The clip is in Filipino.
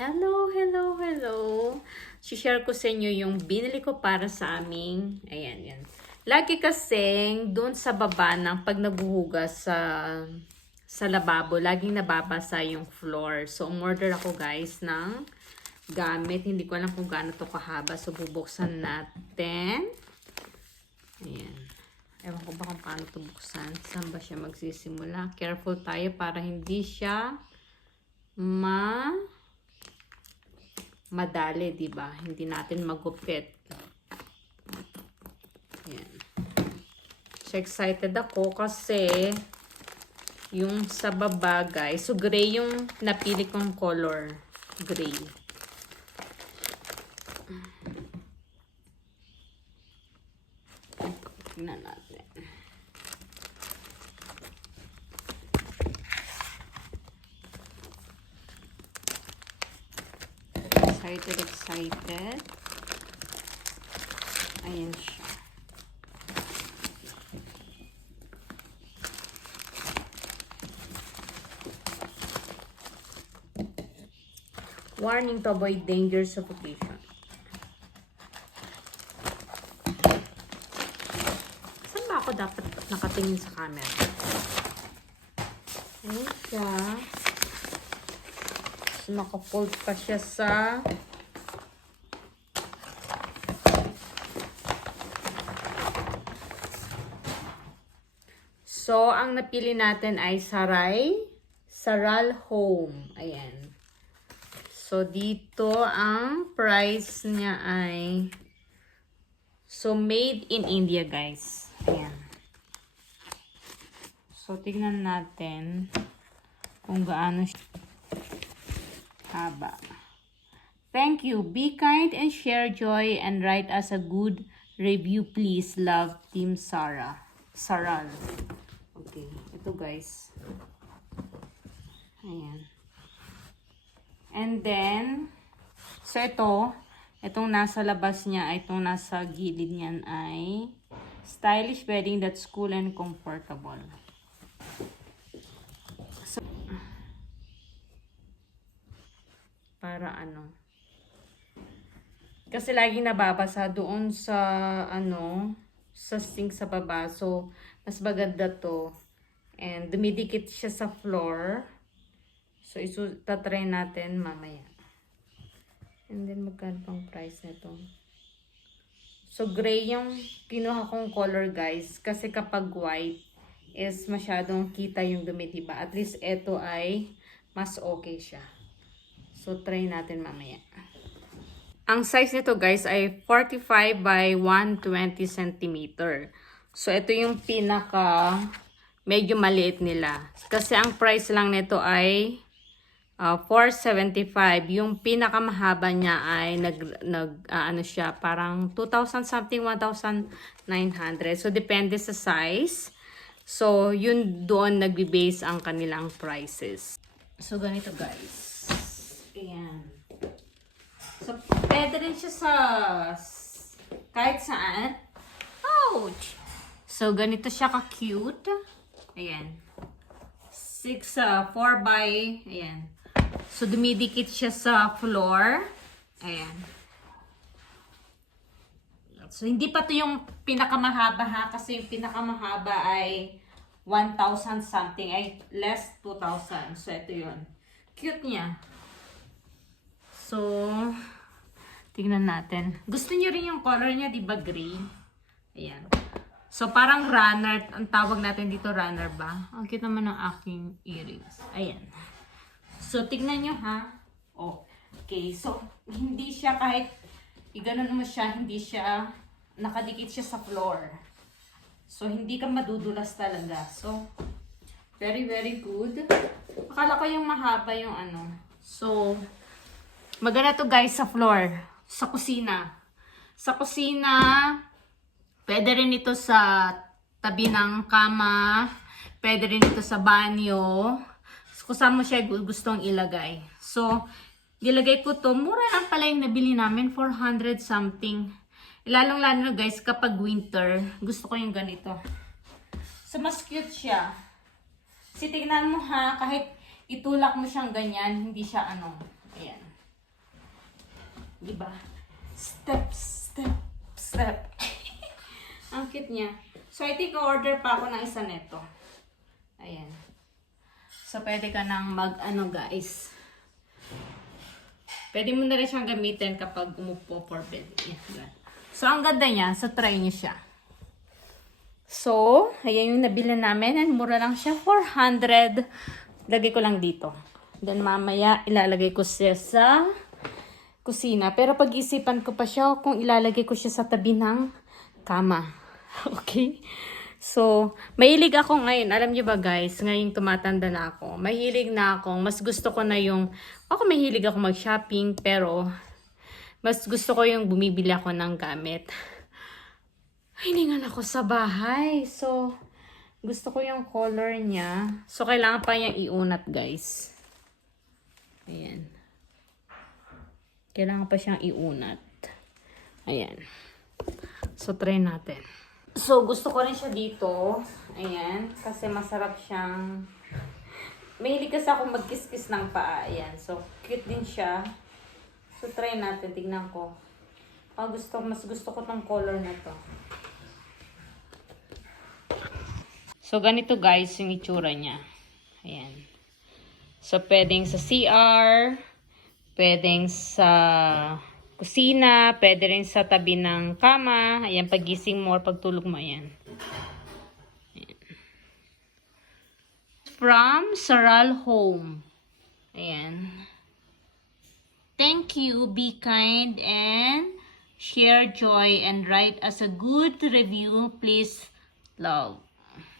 Hello, hello, hello. share ko sa inyo yung binili ko para sa aming, ayan, yan. Lagi kasing doon sa baba ng pag naghuhugas sa sa lababo, laging nababasa yung floor. So, umorder ako guys ng gamit. Hindi ko alam kung gaano to kahaba. So, bubuksan natin. Ayan. Ewan ko ba kung paano to buksan. Saan ba siya magsisimula? Careful tayo para hindi siya ma madali, 'di ba? Hindi natin magupit. Yan. So excited ako kasi yung sa baba, guys. So gray yung napili kong color. Gray. Tingnan natin. Excited, excited. Ayan siya. Warning to avoid danger suffocation. Saan ba ako dapat nakatingin sa camera? Ayan siya. Nakafold pa siya sa So, ang napili natin ay Saray, Saral Home. Ayan. So, dito ang price niya ay So, made in India, guys. Ayan. So, tignan natin kung gaano siya haba. Thank you. Be kind and share joy and write us a good review, please. Love, Team Sarah. Saral. Okay. Ito, guys. Ayan. And then, so ito, itong nasa labas niya, itong nasa gilid niyan ay stylish bedding that's cool and comfortable. So, para ano, kasi lagi nababasa doon sa ano, sa sink sa baba. So, mas maganda to. And dumidikit siya sa floor. So, isu tatry natin mamaya. And then, magkano pang price nito? So, gray yung kinuha kong color, guys. Kasi kapag white, is masyadong kita yung dumi, diba? At least, ito ay mas okay siya. So, try natin mamaya. Ang size nito, guys, ay 45 by 120 cm. So, ito yung pinaka medyo maliit nila. Kasi ang price lang nito ay uh, 475. Yung pinakamahaba niya ay nag, nag uh, ano siya, parang 2,000 something, 1,900. So, depende sa size. So, yun doon nagbe-base ang kanilang prices. So, ganito guys. Ayan. So, pwede rin siya sa kahit saan. Ouch! So, ganito siya ka-cute. Ayan. 6, uh, 4 by, ayan. So, dumidikit siya sa floor. Ayan. So, hindi pa to yung pinakamahaba ha. Kasi yung pinakamahaba ay 1,000 something. Ay less 2,000. So, ito yun. Cute niya. So, tingnan natin. Gusto niyo rin yung color niya, di ba gray? Ayan. So, parang runner. Ang tawag natin dito, runner ba? Ang cute naman ng aking earrings. Ayan. So, tignan nyo ha. Oh, okay. So, hindi siya kahit iganon mo siya, hindi siya nakadikit siya sa floor. So, hindi ka madudulas talaga. So, very, very good. Akala ko yung mahaba yung ano. So, maganda to guys sa floor. Sa kusina. Sa kusina, pwede rin ito sa tabi ng kama. Pwede rin ito sa banyo. Kung saan mo siya gustong ilagay. So, nilagay ko to. Mura lang pala yung nabili namin. 400 something. Lalong-lalo na guys, kapag winter, gusto ko yung ganito. So, mas cute siya. Kasi tignan mo ha, kahit itulak mo siyang ganyan, hindi siya ano. Ayan. Diba? Step, step, step. Ang cute niya. So, I think order pa ako ng isa nito. Ayan. So, pwede ka nang mag, ano guys. Pwede mo na rin siyang gamitin kapag umupo for bed. Yan. So, ang ganda niya. So, try niyo siya. So, ayan yung nabili namin. And mura lang siya. 400. Lagay ko lang dito. Then, mamaya, ilalagay ko siya sa kusina. Pero pag-isipan ko pa siya kung ilalagay ko siya sa tabi ng kama. Okay? So, mahilig ako ngayon. Alam niyo ba guys, ngayon tumatanda na ako. Mahilig na ako. Mas gusto ko na yung, ako mahilig ako mag-shopping, pero mas gusto ko yung bumibili ako ng gamit. Hiningan ako sa bahay. So, gusto ko yung color niya. So, kailangan pa niyang iunat guys. Ayan. Kailangan pa siyang iunat. Ayan. So, try natin. So, gusto ko rin siya dito. Ayan. Kasi masarap siyang... Mahilig kasi ako magkiskis ng paa. Ayan. So, cute din siya. So, try natin. Tignan ko. Ah, gusto, mas gusto ko tong color na to. So, ganito guys yung itsura niya. Ayan. So, pwedeng sa CR, pwedeng sa kusina, pwede rin sa tabi ng kama. Ayan, pagising mo or pagtulog mo, ayan. Ayan. From Saral Home. Ayan. Thank you, be kind, and share joy, and write us a good review, please, love.